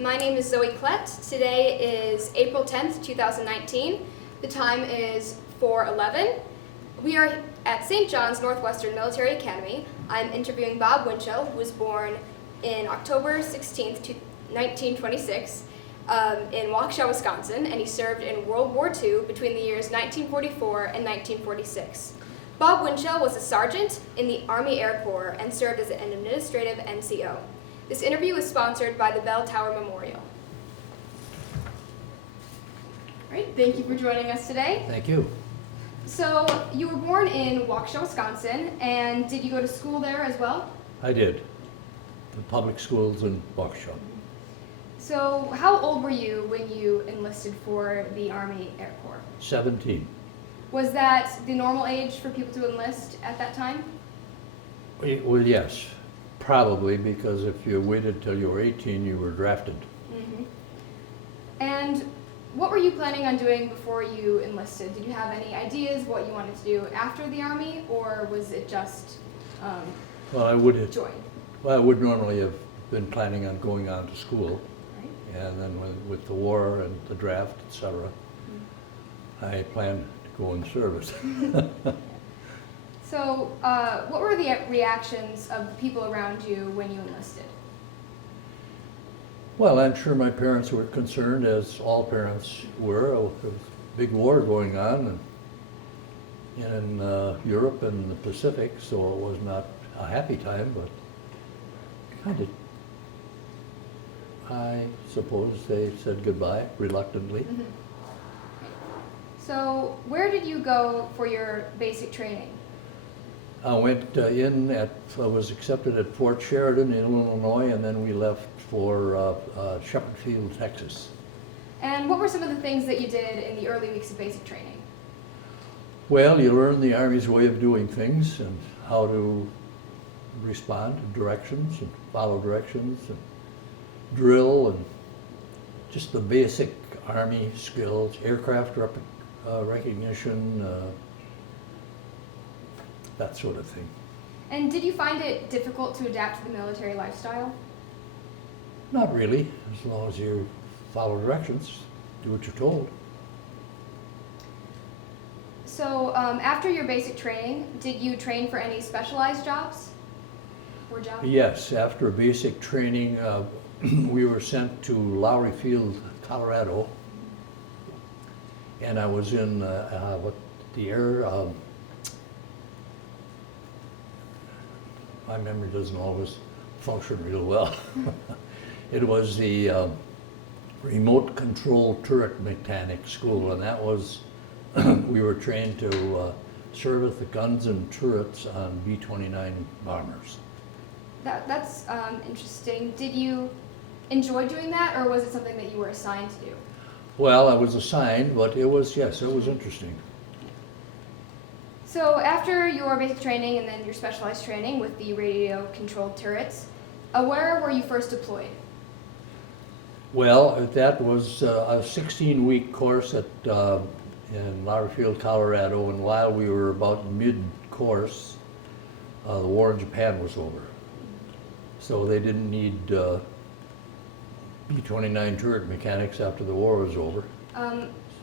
My name is Zoe Klett. Today is April 10th, 2019. The time is 4:11. We are at St. John's Northwestern Military Academy. I'm interviewing Bob Winchell, who was born in October 16th, 1926 in Waukesha, Wisconsin, and he served in World War II between the years 1944 and 1946. Bob Winchell was a sergeant in the Army Air Corps and served as an administrative NCO. This interview is sponsored by the Bell Tower Memorial. All right, thank you for joining us today. Thank you. So, you were born in Waukesha, Wisconsin, and did you go to school there as well? I did. The public schools in Waukesha. So, how old were you when you enlisted for the Army Air Corps? 17. Was that the normal age for people to enlist at that time? Well, yes, probably, because if you waited till you were 18, you were drafted. Mm-hmm. And what were you planning on doing before you enlisted? Did you have any ideas what you wanted to do after the Army, or was it just Well, I would normally have been planning on going on to school, right? and then with the war and the draft, etc., I planned to go in service. So, what were the reactions of the people around you when you enlisted? Well, I'm sure my parents were concerned, as all parents were. There was a big war going on in Europe and the Pacific, so it was not a happy time, but kind of, I suppose they said goodbye reluctantly. Mm-hmm. So, where did you go for your basic training? I went I was accepted at Fort Sheridan in Illinois, and then we left for Shepherd Field, Texas. And what were some of the things that you did in the early weeks of basic training? Well, you learn the Army's way of doing things and how to respond to directions and follow directions and drill and just the basic Army skills, aircraft recognition, that sort of thing. And did you find it difficult to adapt to the military lifestyle? Not really, as long as you follow directions, do what you're told. So after your basic training, did you train for any specialized jobs or jobs? Yes, after basic training, we were sent to Lowry Field, Colorado, and I was in the air. My memory doesn't always function real well. It was the remote control turret mechanic school, and that was, we were trained to service the guns and turrets on B-29 bombers. That's interesting. Did you enjoy doing that, or was it something that you were assigned to do? Well, I was assigned, but it was interesting. So after your basic training and then your specialized training with the radio-controlled turrets, where were you first deployed? Well, that was a 16-week course in Lowry Field, Colorado, and while we were about mid-course, the war in Japan was over. So they didn't need B-29 turret mechanics after the war was over.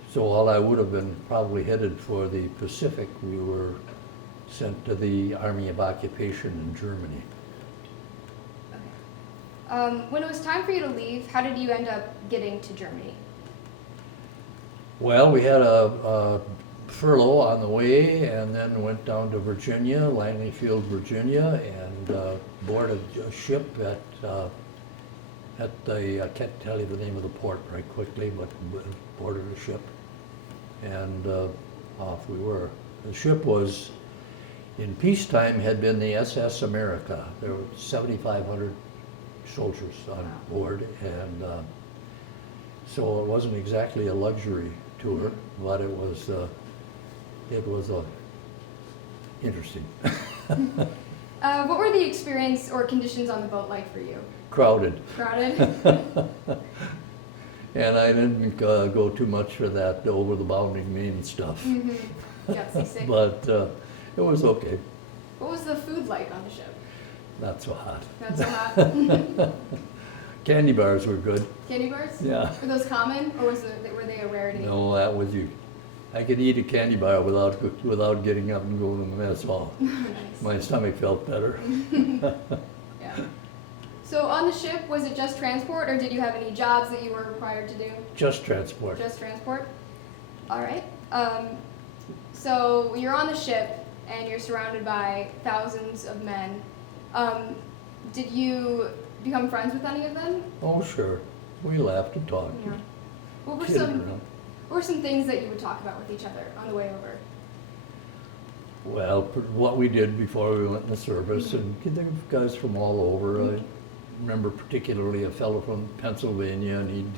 So while I would have been probably headed for the Pacific, we were sent to the Army of Occupation in Germany. Okay. When it was time for you to leave, how did you end up getting to Germany? Well, we had a furlough on the way, and then went down to Virginia, Langley Field, Virginia, and boarded a ship at the, I can't tell you the name of the port right quickly, but boarded a ship, and off we were. The ship was, in peacetime, had been the SS America. There were 7,500 soldiers on board, and so it wasn't exactly a luxury tour, but it was interesting. What were the experience or conditions on the boat like for you? Crowded. Crowded? And I didn't go too much for that over the bounding main stuff. Mm-hmm. Got seasick. But it was okay. What was the food like on the ship? Not so hot. Not so hot? Candy bars were good. Candy bars? Yeah. Were those common, or were they a rarity? No, that was you. I could eat a candy bar without getting up and going to the mess hall. Nice. My stomach felt better. Yeah. So on the ship, was it just transport, or did you have any jobs that you were required to do? Just transport. Just transport? All right. So you're on the ship, and you're surrounded by thousands of men. Did you become friends with any of them? Oh, sure. We laughed and talked. Yeah. What were Kidded some around. What were some things that you would talk about with each other on the way over? Well, what we did before we went in the service, and there were guys from all over. I remember particularly a fellow from Pennsylvania, and he'd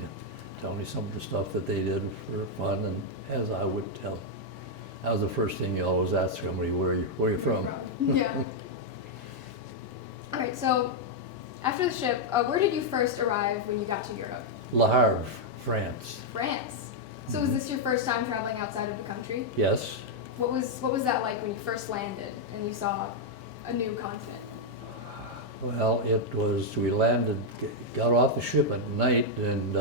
tell me some of the stuff that they did for fun, and as I would tell. That was the first thing you always ask somebody, where are you from? Yeah. All right, so after the ship, where did you first arrive when you got to Europe? Le Havre, France. France. So was this your first time traveling outside of the country? Yes. What was that like when you first landed and you saw a new continent? Well, we landed, got off the ship at night and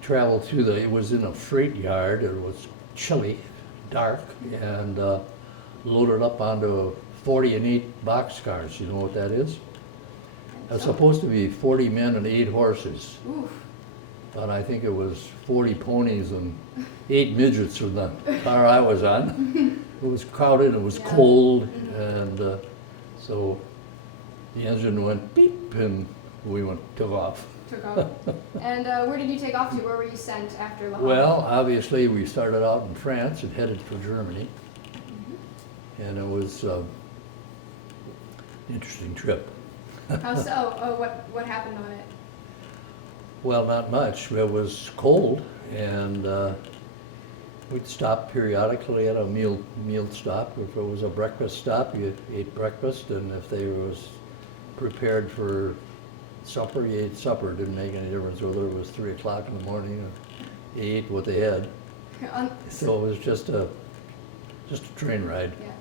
traveled through it was in a freight yard. It was chilly, dark, and loaded up onto 40 and 8 boxcars. You know what that is? It's supposed to be 40 men and 8 horses. Oof. But I think it was 40 ponies and 8 midgets from the car I was on. It was crowded, it was Yeah. cold, and so the engine went beep and we took off. Took off. And where did you take off to? Where were you sent after Le Havre? Well, obviously we started out in France and headed for Germany. And it was an interesting trip. How so? Oh, what happened on it? Well, not much. It was cold, and we'd stop periodically at a meal stop. If it was a breakfast stop, you ate breakfast, and if they was prepared for supper, you ate supper. It didn't make any difference whether it was 3 o'clock in the morning or you ate what they had. So it was just a train ride. Yeah.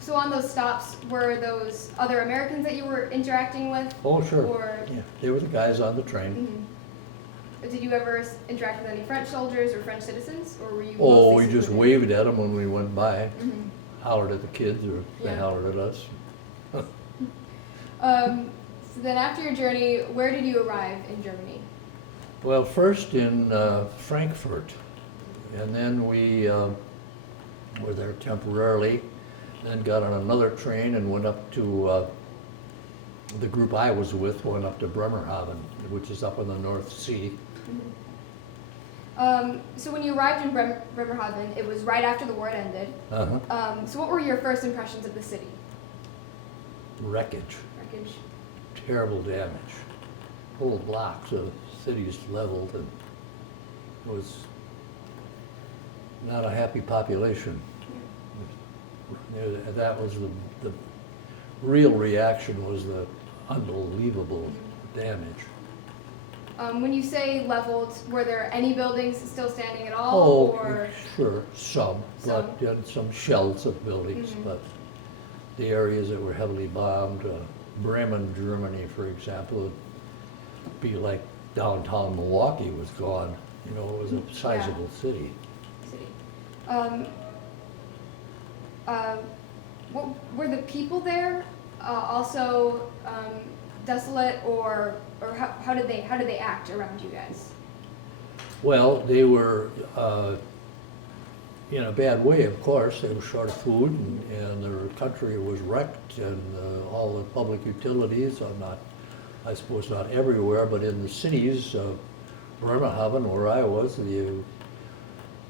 So on those stops, were those other Americans that you were interacting with? Oh, sure. Or Yeah, they were the guys on the train. Mhm. Did you ever interact with any French soldiers or French citizens, or were you? Oh, mostly we just secluded? waved at them when we went by, Mhm. hollered at the kids, or they Yeah. hollered at us. So then, after your journey, where did you arrive in Germany? Well, first in Frankfurt, and then we were there temporarily, then got on another train and went up to, the group I was with went up to Bremerhaven, which is up in the North Sea. So when you arrived in Bremerhaven, it was right after the war had ended. Uh-huh. So what were your first impressions of the city? Wreckage, Wreckage. terrible damage. Whole blocks of cities leveled, and it was not a happy population. That was the real reaction, was the unbelievable damage. When you say leveled, were there any buildings still standing at all? Oh, Or sure, some, but some shells of buildings, Mhm. but the areas that were heavily bombed, Bremen, Germany, for example, would be like downtown Milwaukee was gone. You know, it was a sizable city. city? What were the people there also desolate, or how did they act around you guys? Well, they were in a bad way, of course. They were short of food, and their country was wrecked, and all the public utilities are not, I suppose not everywhere, but in the cities of Bremerhaven, where I was, you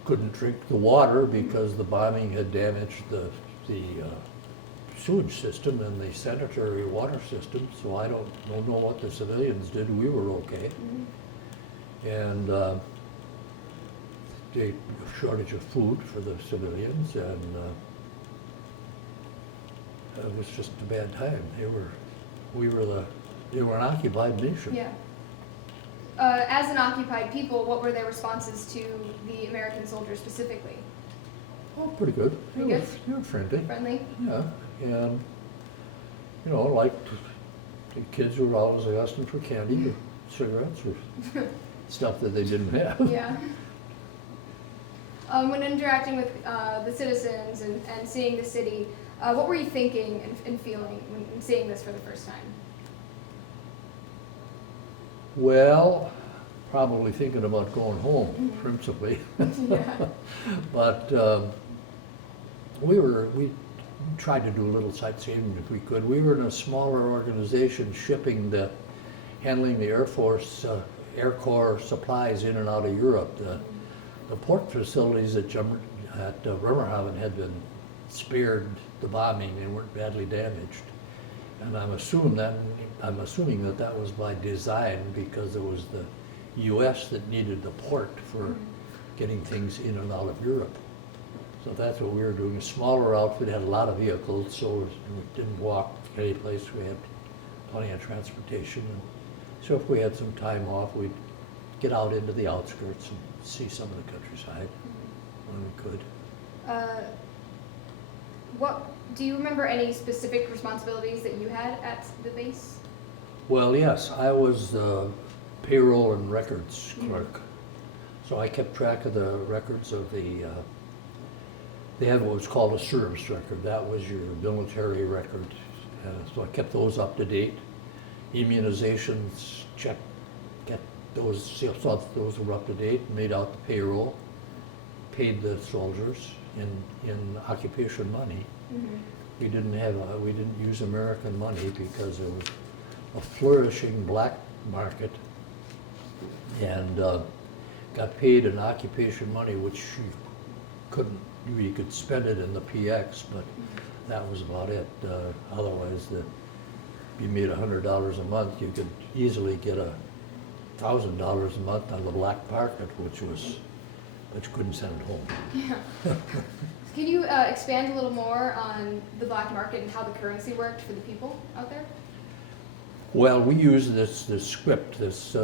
couldn't drink the water because the bombing had damaged the sewage system and the sanitary water system. So I don't know what the civilians did. We were okay. And a shortage of food for the civilians, and it was just a bad time. They were an occupied nation. Yeah. As an occupied people, what were their responses to the American soldiers specifically? Oh, pretty good. Pretty good? They were friendly. Friendly? Yeah, and, you know, liked the kids were always asking for candy or cigarettes or stuff that they didn't have. Yeah. When interacting with the citizens and seeing the city, what were you thinking and feeling when seeing this for the first time? Well, probably thinking about going home, principally. Yeah. But we tried to do a little sightseeing if we could. We were in a smaller organization handling the Air Force, Air Corps supplies in and out of Europe. The port facilities at Bremerhaven had been spared the bombing and weren't badly damaged. And I'm assuming that was by design because it was the U.S. that needed the port for getting things in and out of Europe. So that's what we were doing. A smaller outfit had a lot of vehicles, so we didn't walk any place. We had plenty of transportation. And so if we had some time off, we'd get out into the outskirts and see some of the countryside when we could. What do you remember any specific responsibilities that you had at the base? Well, yes, I was the payroll and records clerk. So I kept track of the records of they had what was called a service record. That was your military record. So I kept those up to date. Immunizations, get those, saw that those were up to date, made out the payroll, paid the soldiers in occupation money. We didn't use American money because there was a flourishing black market, and got paid in occupation money, which you could spend it in the PX, but that was about it. Otherwise, if you made $100 a month, you could easily get $1,000 a month on the black market, but you couldn't send it home. Yeah. Can you expand a little more on the black market and how the currency worked for the people out there? Well, we used this script, this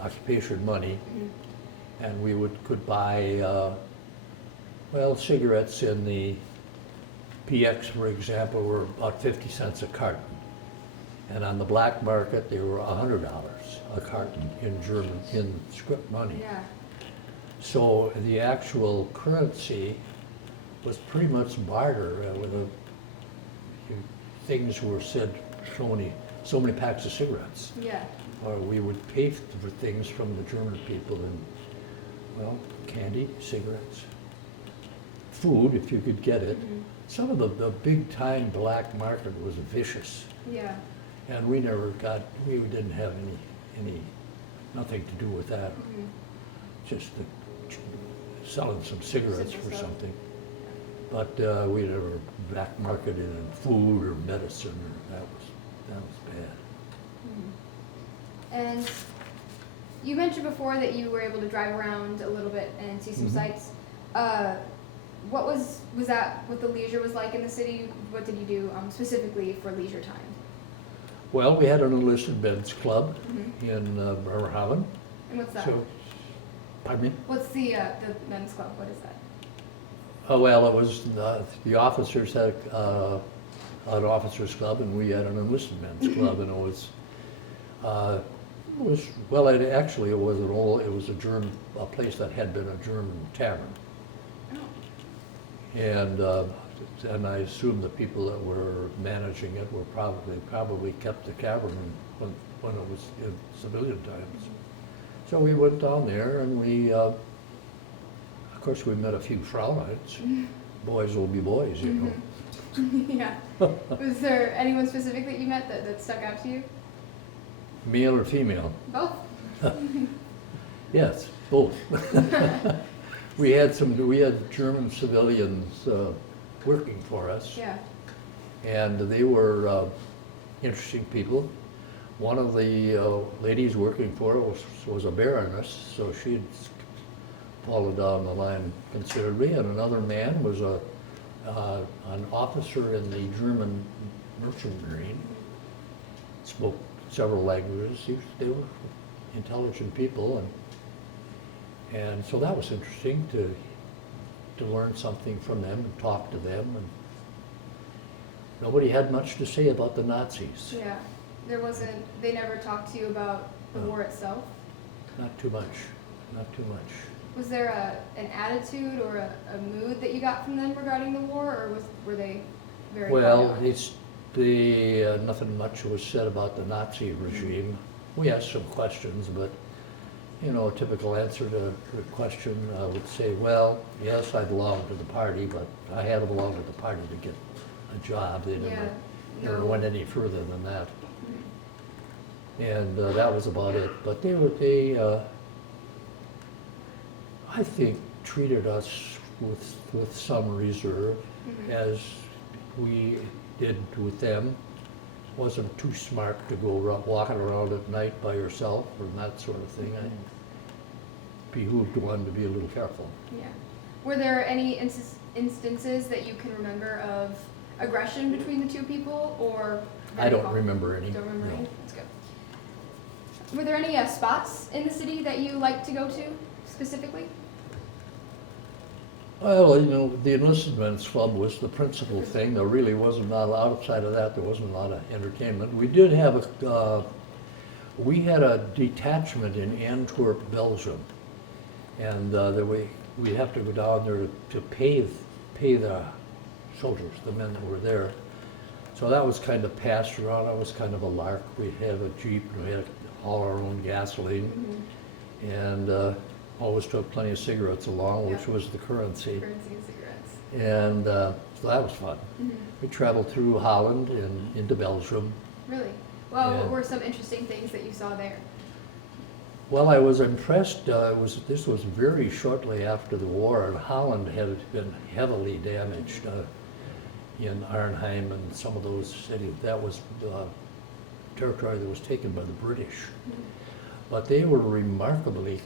occupation money, and we could buy cigarettes in the PX, for example, were about 50 cents a carton. And on the black market, they were $100 a carton in script money. Yeah. So the actual currency was pretty much barter. Things were said, so many packs of cigarettes. Yeah. Or we would pay for things from the German people in, candy, cigarettes, food if you could get it. Some of the big time black market was vicious. Yeah. And we didn't have nothing to do with that. Just selling some cigarettes for something. But we never black marketed in food or medicine, or that was bad. And you mentioned before that you were able to drive around a little bit and see some sights. What was that what the leisure was like in the city? What did you do specifically for leisure time? Well, we had an enlisted men's club in Bremerhaven. And what's that? So, pardon me? What's the men's club? What is that? Oh, well, it was the officers had an officers club, and we had an enlisted men's club, and it was a place that had been a German tavern. Oh. And I assume the people that were managing it were probably kept the tavern when it was in civilian times. So we went down there, and of course, we met a few Frauleins. Boys will be boys, you know. Yeah. Was there anyone specific that you met that stuck out to you? Male or female? Both. Yes, both. We had German civilians working for us. Yeah. And they were interesting people. One of the ladies working for us was a baroness, so she'd followed down the line considerably. And another man was an officer in the German merchant marine. Spoke several languages. They were intelligent people, and so that was interesting to learn something from them and talk to them. nobody had much to say about the Nazis. Yeah. They never talked to you about the No. war itself? Not too much, not too much. Was there an attitude or a mood that you got from them regarding the war, or were they very Well, quiet? nothing much was said about the Nazi regime. We asked some questions, but, you know, a typical answer to a question would say, well, yes, I belong to the party, but I had to belong to the party to get a job. They never went any further than that. And that was about it. But they I think, treated us with some reserve, as we did with them. Wasn't too smart to go walking around at night by yourself or that sort of thing. I behooved one to be a little careful. Yeah. Were there any instances that you can remember of aggression between the two people, or? I don't remember any. Don't remember no. any? That's good. Were there any spots in the city that you like to go to specifically? Well, you know, the enlisted men's club was the principal thing. There really wasn't a lot outside of that. There wasn't a lot of entertainment. We did have we had a detachment in Antwerp, Belgium, and we have to go down there to pay the soldiers, the men that were there. So that was kind of passed around. That was kind of a lark. We had a Jeep, and we had all our own gasoline, and always took plenty of cigarettes along, which was the currency. Currency and cigarettes. And so that was fun. We traveled through Holland and into Belgium. Really? Well, Yeah. what were some interesting things that you saw there? Well, I was impressed. This was very shortly after the war, and Holland had been heavily damaged in Arnhem and some of those cities. That was territory that was taken by the British. But they were remarkably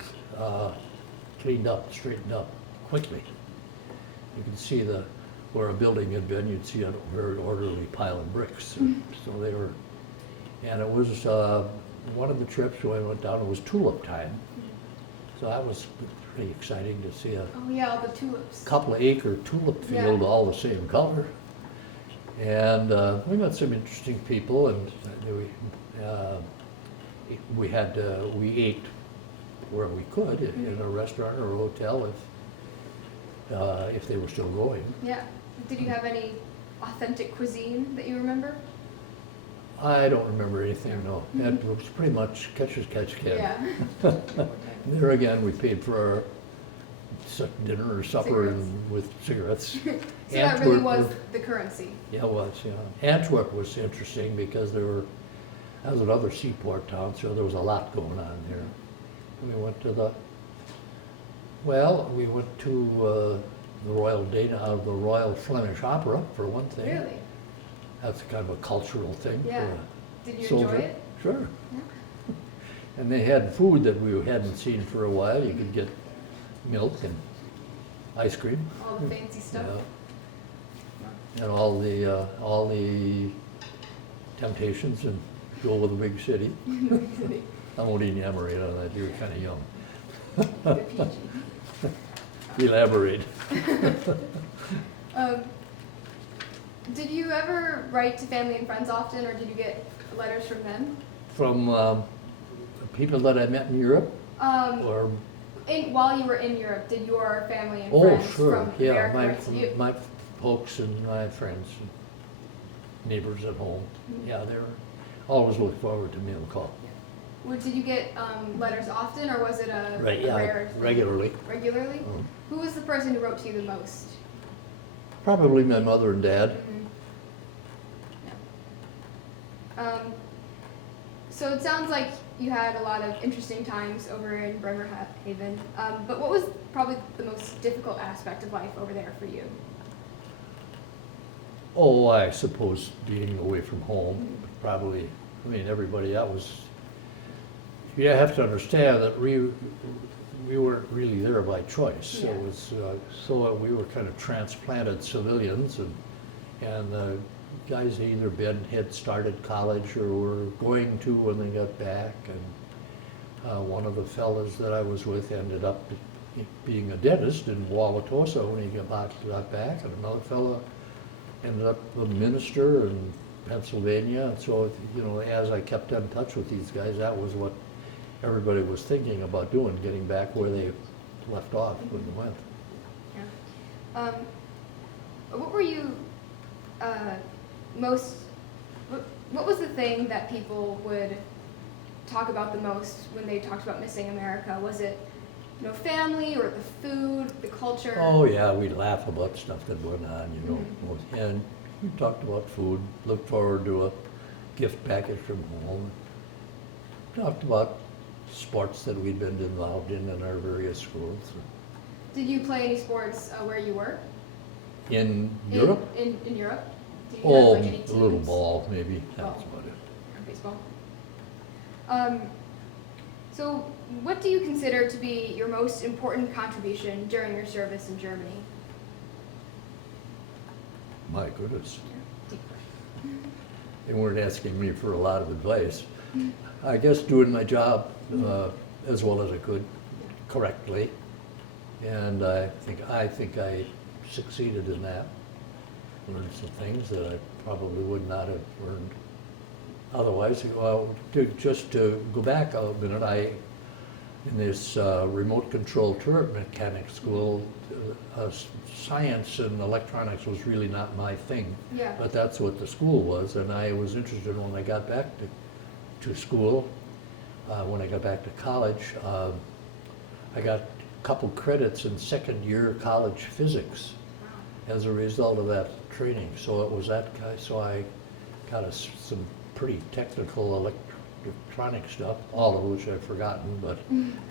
cleaned up, straightened up quickly. You could see where a building had been, you'd see a very orderly pile of bricks. So they were, and it was one of the trips when I went down, it was tulip time. So that was pretty exciting to see a Oh yeah, all the tulips. couple of acre tulip field, Yeah. all the same color. And we met some interesting people, and we ate where we could in a restaurant or a hotel if they were still going. Yeah. Did you have any authentic cuisine that you remember? I don't remember anything, no. It was pretty much catch as catch can. Yeah. There again, we paid for our dinner or supper Cigarettes. and with cigarettes. So that really Antwerp was the currency. Yeah, it was, yeah. Antwerp was interesting because that was another seaport town, so there was a lot going on there. We went to the Royal Flemish Opera for one thing. Really? That's kind of a cultural thing. Yeah. For Did a you soldier. enjoy it? Sure. Yeah. And they had food that we hadn't seen for a while. You could get milk and ice cream. All the fancy stuff. Yeah. And all the temptations and go with a big city. I won't elaborate on that. You're kind of young. Elaborate. Did you ever write to family and friends often, or did you get letters from them? From people that I met in Europe, or While you were in Europe, did your family and oh, friends sure, from yeah, America write to you? my folks and my friends and neighbors at home. Yeah, they're always look forward to me on call. Did you get letters often, or was it a Right, yeah, rare thing? regularly. Regularly? Mm. Who was the person who wrote to you the most? Probably my mother and dad. Yeah. So it sounds like you had a lot of interesting times over in Bremerhaven, but what was probably the most difficult aspect of life over there for you? Oh, I suppose being away from home, probably, I mean, everybody, that was, you have to understand that we weren't really there by choice. Yeah. It was, so we were kind of transplanted civilians, and the guys either had started college or were going to when they got back, and one of the fellas that I was with ended up being a dentist in Wauwatosa when he got back, and another fella ended up a minister in Pennsylvania. And so, as I kept in touch with these guys, that was what everybody was thinking about doing, getting back where they left off when they went. Yeah. What were you what was the thing that people would talk about the most when they talked about missing America? Was it, family or the food, the culture? Oh yeah, we'd laugh about stuff that went on, and we talked about food, looked forward to a gift package from home, talked about sports that we'd been involved in our various schools. Did you play any sports where you were? In Europe? In Europe? Did you Oh, have, like, any a little teams? ball, maybe. That's Ball. about it. Or baseball. So what do you consider to be your most important contribution during your service in Germany? My goodness. Deep question. They weren't asking me for a lot of advice. I guess doing my job as well as I could, correctly, and I think I succeeded in that. Learned some things that I probably would not have learned otherwise. Well, to go back a minute, in this remote control turret mechanic school, science and electronics was really not my thing. Yeah. But that's what the school was, and I was interested when I got back to school. When I got back to college, I got a couple credits in second year college physics as a result of that training. So it was that guy. So I got some pretty technical electronic stuff, all of which I've forgotten, but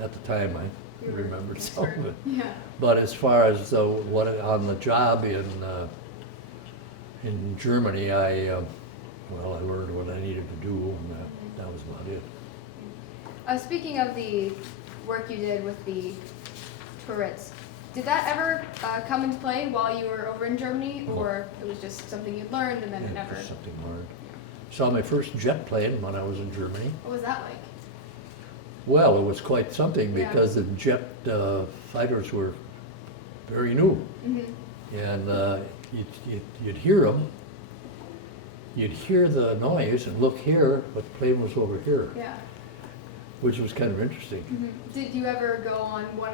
at the time I remembered some of it. Yeah. But as far as what on the job in Germany, I learned what I needed to do, and that was about it. Speaking of the work you did with the turrets, did that ever come into play while you were over in Germany, or it was just something you'd learned and then it never? Just something learned. Saw my first jet plane when I was in Germany. What was that like? Well, it was quite something Yeah. because the jet fighters were very new, Mm-hmm. and you'd hear them. You'd hear the noise and look here, but the plane was over here, Yeah. which was kind of interesting. Mm-hmm. Did you ever go on one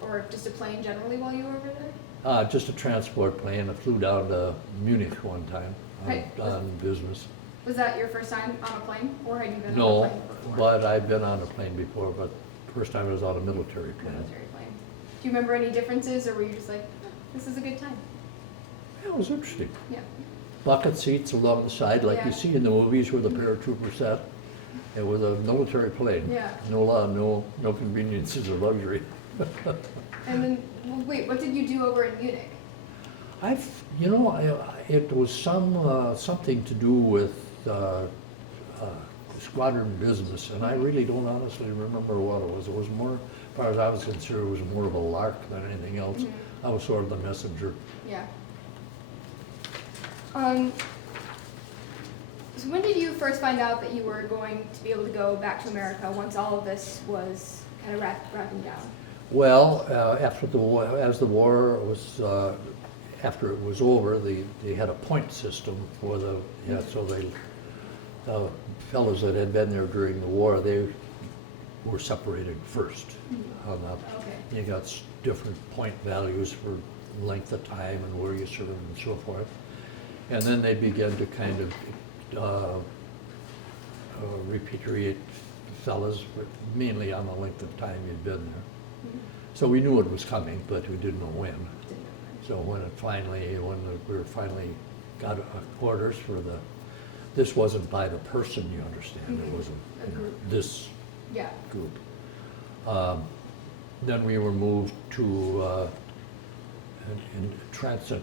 or just a plane generally while you were over there? Just a transport plane. I flew down to Munich one time Right. on business. Was that your first time on a plane, or had you been on a No, plane before? but I'd been on a plane before, but first time I was on a military plane. Military plane. Do you remember any differences, or were you just like, "Oh, this is a good time"? Yeah, it was interesting. Yeah. Bucket seats along the side, like Yeah. you see in the movies where the paratroopers sat. It was a military plane. Yeah. No conveniences or luxury. And then, well, wait, what did you do over in Munich? It was something to do with squadron business, and I really don't honestly remember what it was. It was more, as far as I was concerned, it was more of a lark than anything else. Mm-hmm. I was sort of the messenger. Yeah. So when did you first find out that you were going to be able to go back to America once all of this was kind of wrapping down? Well, after the war, as the war was, after it was over, they had a point system for so the fellows that had been there during the war, they were separated first. Okay. You got different point values for length of time and where you served and so forth. And then they began to kind of repatriate fellas, but mainly on the length of time you'd been there. Mm-hmm. So we knew it was coming, but we didn't know when. Didn't know. So when we finally got orders for this wasn't by the person, you understand, Mhm. it wasn't A group. this Yeah. group. Then we were moved to in transit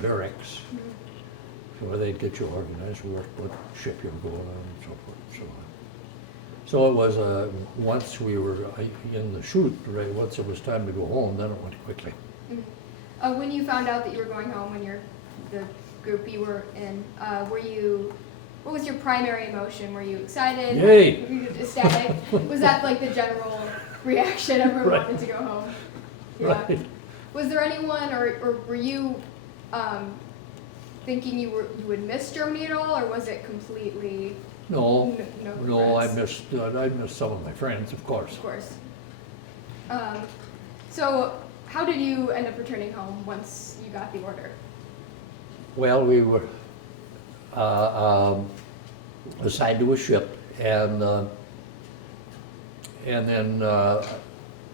barracks, Mhm. where they'd get you organized, what ship you were going on, and so forth, and so on. So it was once we were in the chute, right? Once it was time to go home, then it went quickly. Mhm. When you found out that you were going home, the group you were in, what was your primary emotion? Were you excited? Yay! Were you ecstatic? Was that like the general reaction? Everyone Right. wanted to go home. Yeah. Right. Was there anyone, or were you thinking you would miss Germany at all, or was it completely No, no no, I regrets? missed some of my friends, of course. Of course. So how did you end up returning home once you got the order? Well, we were assigned to a ship, and then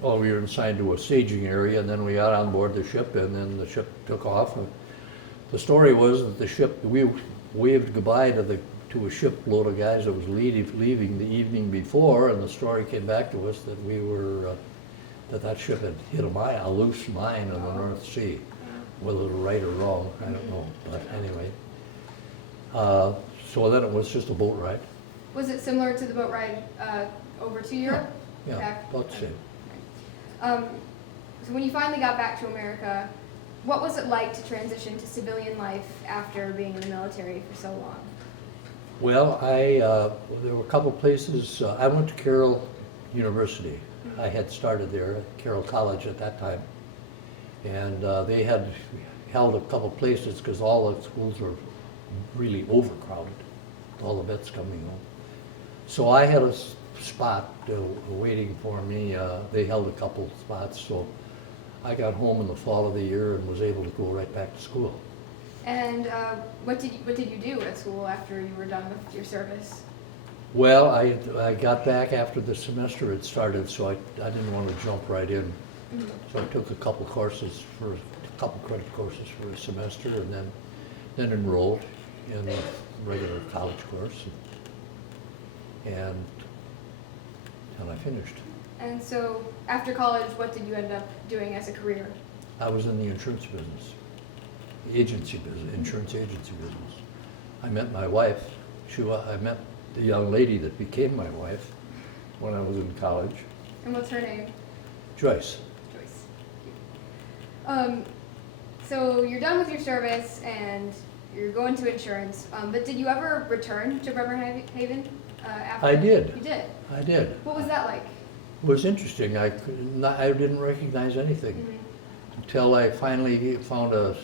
we were assigned to a staging area, and then we got on board the ship, and then the ship took off. The story was that the ship, we waved goodbye to a shipload of guys that was leaving the evening before, and the story came back to us that we were that ship had hit a loose mine in the North Sea. Whether it was right or wrong, I don't know, but anyway. So then it was just a boat ride. Was it similar to the boat ride over to Europe? Yeah, Back? about the same. So when you finally got back to America, what was it like to transition to civilian life after being in the military for so long? Well, there were a couple places. I went to Carroll University. I had started there at Carroll College at that time. And they had held a couple places because all the schools were really overcrowded, all the vets coming home. So I had a spot waiting for me. They held a couple spots, so I got home in the fall of the year and was able to go right back to school. And what did you do at school after you were done with your service? Well, I got back after the semester had started, so I didn't want to jump right in. Mm-hmm. So I took a couple credit courses for a semester, and then enrolled in a regular college course, and I finished. And so after college, what did you end up doing as a career? I was in the insurance business, insurance agency business. I met my wife. I met the young lady that became my wife when I was in college, And what's her name? Joyce. So you're done with your service and you're going to insurance, but did you ever return to Bremerhaven after? I did. You did? I did. What was that like? It was interesting. I didn't recognize anything until I finally found a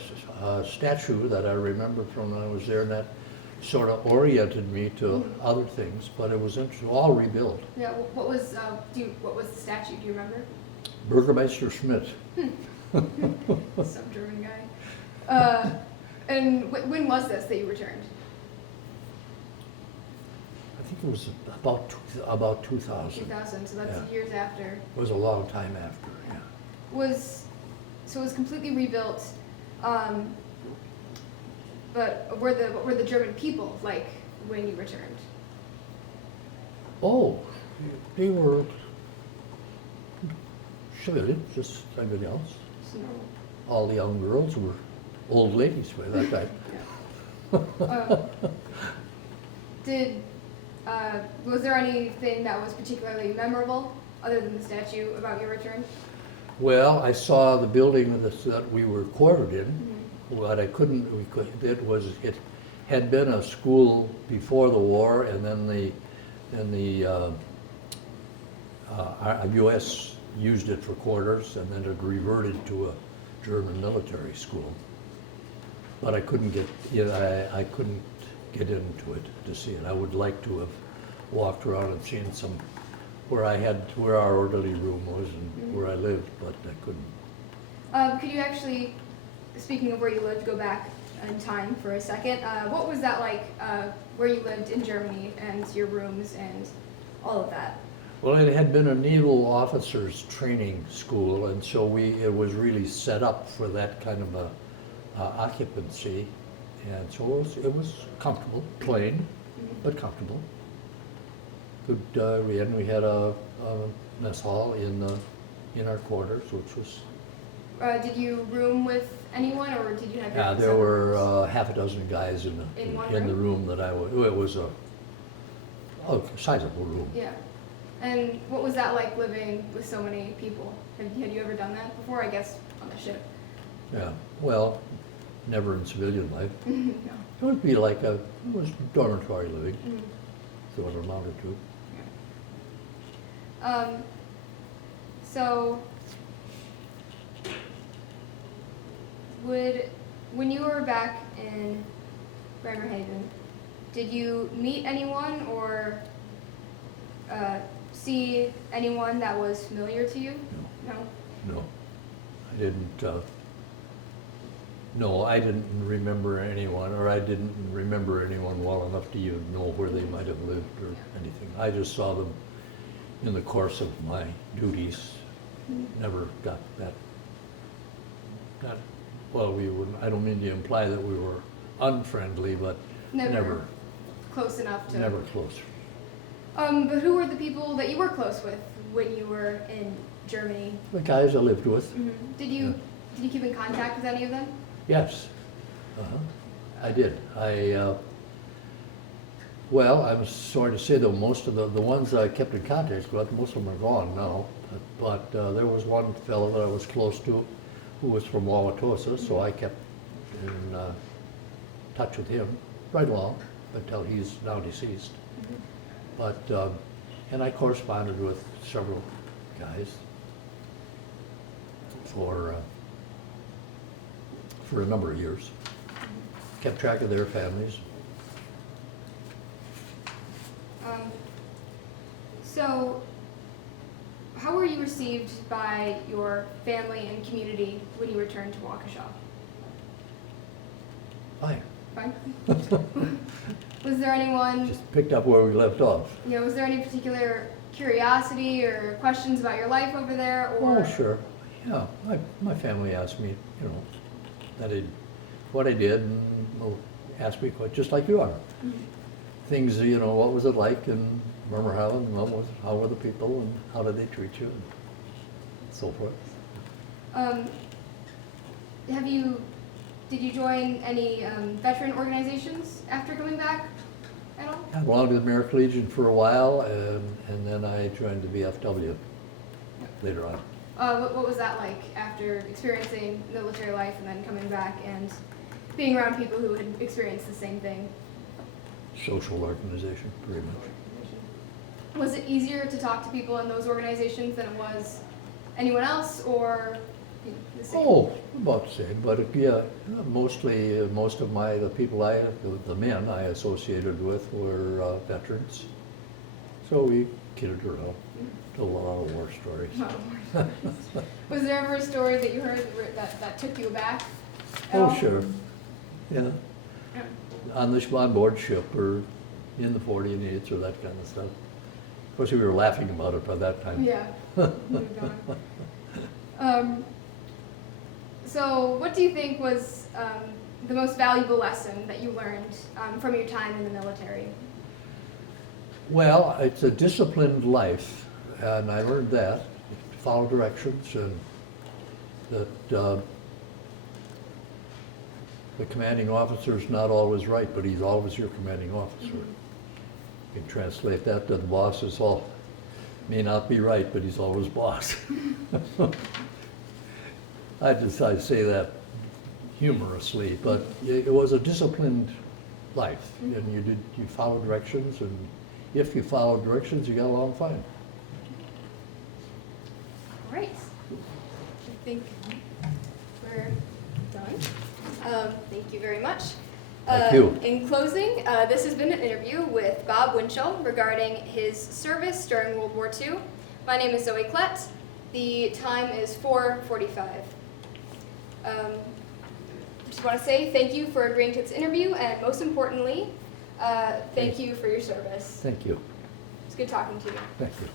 statue that I remembered from when I was there, and that sort of oriented me to other things. But it was interesting, all rebuilt. Yeah. What was the statue? Do you remember? Bürgermeister Schmidt. Some German guy. And when was this that you returned? I think it was about 2000. 2000. So that's Yeah. years after. It was a long time after. Yeah. So it was completely rebuilt. But what were the German people like when you returned? Oh, they were civilian, just like everybody else. So, All the young girls were old ladies by that time. Was there anything that was particularly memorable other than the statue about your return? Well, I saw the building that we were quartered in. What it had been a school before the war, and then the U.S. used it for quarters, and then it reverted to a German military school. But I couldn't get, I couldn't get into it to see it. I would like to have walked around and seen where our orderly room was and where I lived, but I couldn't. Could you actually, speaking of where you lived, go back in time for a second? What was that like, where you lived in Germany and your rooms and all of that? Well, it had been a naval officers training school, and so it was really set up for that kind of a occupancy, and so it was comfortable, plain, but comfortable. Good. And we had a mess hall in our quarters, which was. Did you room with anyone, or did you have? Yeah, there were half a dozen guys in the room that I was. It was a sizable room. Yeah. And what was that like living with so many people? Had you ever done that before? I guess on the ship. Yeah. Well, never in civilian life. No. It would be like it was dormitory living. So it amounted to. So would when you were back in Bremerhaven, did you meet anyone or see anyone that was familiar to you? No. No, I didn't, no, I didn't remember anyone, or I didn't remember anyone well enough to even know where they might have lived or anything. I just saw them in the course of my duties. Never got that, well, we wouldn't, I don't mean to imply that we were unfriendly, but never Close enough to. never close. But who were the people that you were close with when you were in Germany? The guys I lived with, Did you keep in contact with any of them? yes, I did. Well, I'm sorry to say though, most of the ones I kept in contact with, most of them are gone now. But there was one fellow that I was close to who was from Wauwatosa, so I kept in touch with him right along until he's now deceased. But, and I corresponded with several guys for a number of years. Kept track of their families. So, how were you received by your family and community when you returned to Waukesha? Fine. Fine. Was there anyone, Just picked up where we left off. was there any particular curiosity or questions about your life over there? Or? Oh, sure. Yeah, my family asked me, what I did, and asked me, just like you are. Things, what was it like in Bremerhaven, how were the people, and how did they treat you, and so forth. Did you join any veteran organizations after coming back at all? I belonged to the American Legion for a while, and then I joined the VFW later on. What was that like after experiencing military life and then coming back and being around people who had experienced the same thing? Social organization, pretty much. Was it easier to talk to people in those organizations than it was anyone else, or the same? Oh, about the same, but yeah, mostly, most of the people the men I associated with were veterans. So we kidded around, told a lot of war stories. Was there ever a story that you heard that took you aback? Oh, sure, yeah. On board ship or in the 40 and 8s or that kind of stuff. Of course, we were laughing about it by that time. Yeah. So what do you think was the most valuable lesson that you learned from your time in the military? Well, it's a disciplined life, and I learned that, to follow directions, and that the commanding officer is not always right, but he's always your commanding officer. You can translate that to the boss as all, may not be right, but he's always boss. I say that humorously, but it was a disciplined life, and you follow directions, and if you follow directions, you got along fine. All right. I think we're done. Thank you very much. Thank you. In closing, this has been an interview with Bob Winchell regarding his service during World War II. My name is Zoe Klett. The time is 4:45. Just want to say thank you for agreeing to this interview, and most importantly, thank you for your service. Thank you. It's good talking to you. Thank you.